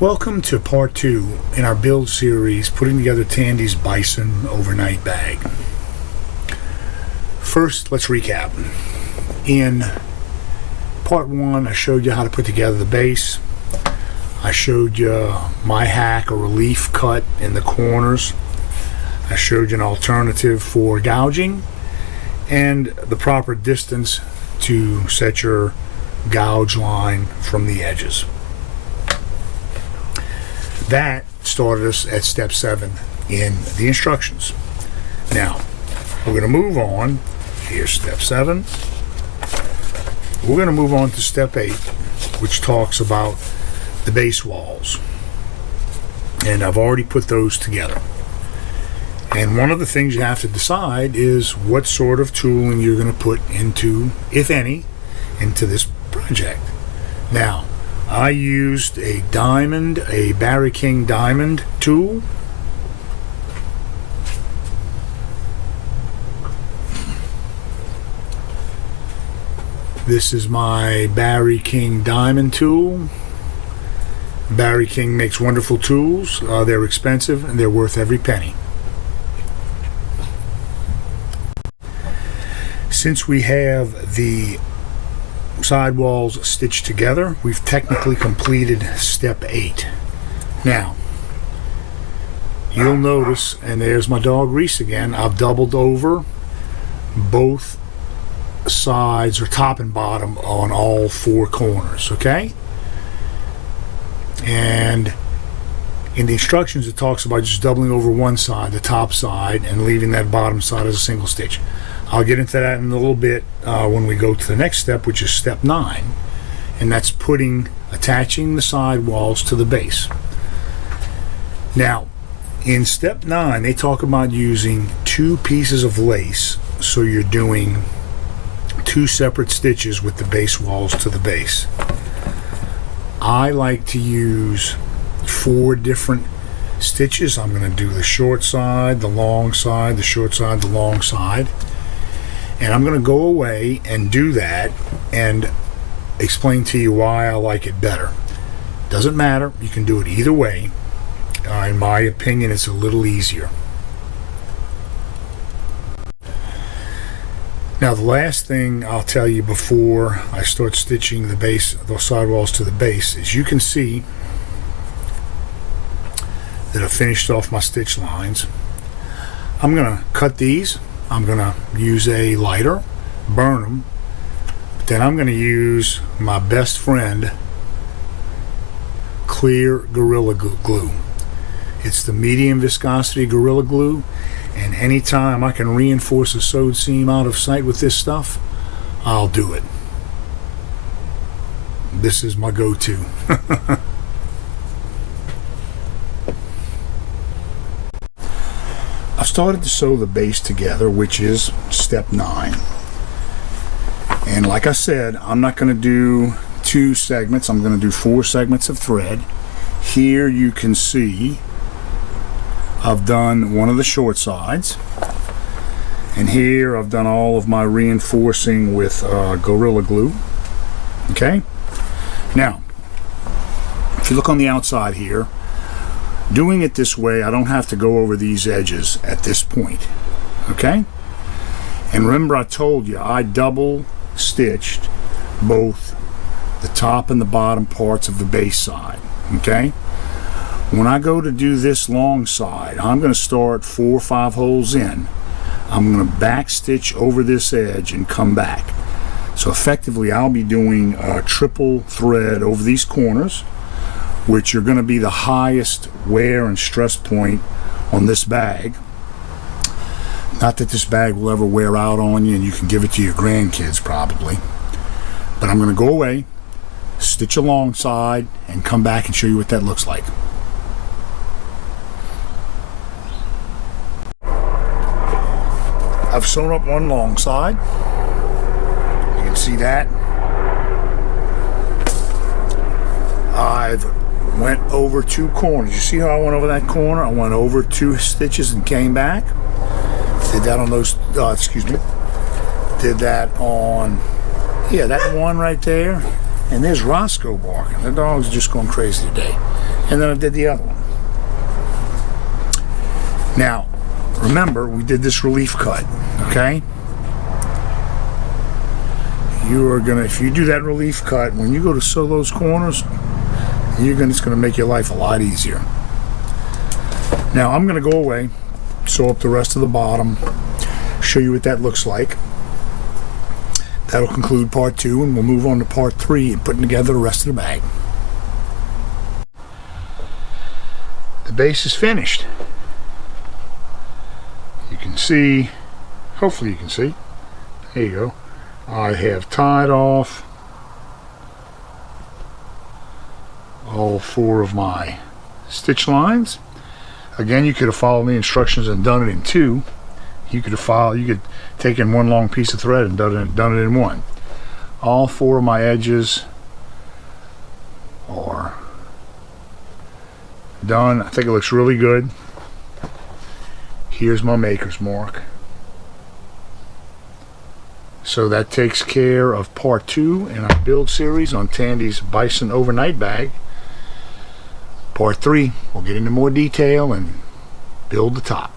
Welcome to part 2 in our build series putting together Tandy's Bison overnight bag. First, let's recap. In part 1, I showed you how to put together the base. I showed you my hack, a relief cut in the corners. I showed you an alternative for gouging and the proper distance to set your gouge line from the edges. That started us at step 7 in the instructions. Now, we're going to move on. Here's step 7. We're going to move on to step 8, which talks about the base walls. And I've already put those together. And one of the things you have to decide is what sort of tooling you're going to put into, if any, into this project. Now, I used a diamond, a Barry King diamond tool. This is my Barry King diamond tool. Barry King makes wonderful tools. They're expensive and they're worth every penny. Since we have the sidewalls stitched together, we've technically completed step 8. Now, you'll notice, and there's my dog Reese again, I've doubled over both sides, or top and bottom, on all 4 corners, okay? And in the instructions it talks about just doubling over one side, the top side, and leaving that bottom side as a single stitch. I'll get into that in a little bit when we go to the next step, which is step 9, and that's attaching the side walls to the base. Now, in step 9, they talk about using 2 pieces of lace, so you're doing 2 separate stitches with the base walls to the base. I like to use 4 different stitches. I'm going to do the short side, the long side, the short side, the long side. And I'm going to go away and do that and explain to you why I like it better. Doesn't matter, you can do it either way. In my opinion, it's a little easier. Now, the last thing I'll tell you before I start stitching the base, those sidewalls to the base, is you can see that I've finished off my stitch lines. I'm going to cut these. I'm going to use a lighter, burn them, but then I'm going to use my best friend, clear Gorilla Glue. It's the medium viscosity Gorilla Glue, and anytime I can reinforce a sewed seam out of sight with this stuff, I'll do it. This is my go-to. I've started to sew the base together, which is step 9. And like I said, I'm not going to do 2 segments. I'm going to do 4 segments of thread. Here you can see I've done one of the short sides. And here I've done all of my reinforcing with Gorilla Glue. Okay? Now, if you look on the outside here, doing it this way, I don't have to go over these edges at this point, okay? And remember, I told you I double stitched both the top and the bottom parts of the base side, okay? When I go to do this long side, I'm going to start 4 or 5 holes in. I'm going to back stitch over this edge and come back. So effectively, I'll be doing a triple thread over these corners, which are going to be the highest wear and stress point on this bag. Not that this bag will ever wear out on you and you can give it to your grandkids probably. But I'm going to go away, stitch a long side, and come back and show you what that looks like. I've sewn up one long side. You can see that. I've went over 2 corners. You see how I went over that corner? I went over 2 stitches and came back. Did that on those, did that on, yeah, that one right there. And there's Roscoe barking. The dog's just going crazy today. and then I did the other one. Now, remember, we did this relief cut, okay? You are gonna, if you do that relief cut, when you go to sew those corners, it's gonna make your life a lot easier. Now, I'm gonna go away, sew up the rest of the bottom, show you what that looks like. That'll conclude part 2, and we'll move on to part 3 and putting together the rest of the bag. The base is finished. You can see, hopefully you can see, there you go. I have tied off all 4 of my stitch lines. Again, you could have followed the instructions and done it in 2. You could take in one long piece of thread and done it in 1. All 4 of my edges are done. I think it looks really good. Here's my maker's mark. So that takes care of part 2 in our build series on Tandy's Bison Overnite bag. Part 3, we'll get into more detail and build the top.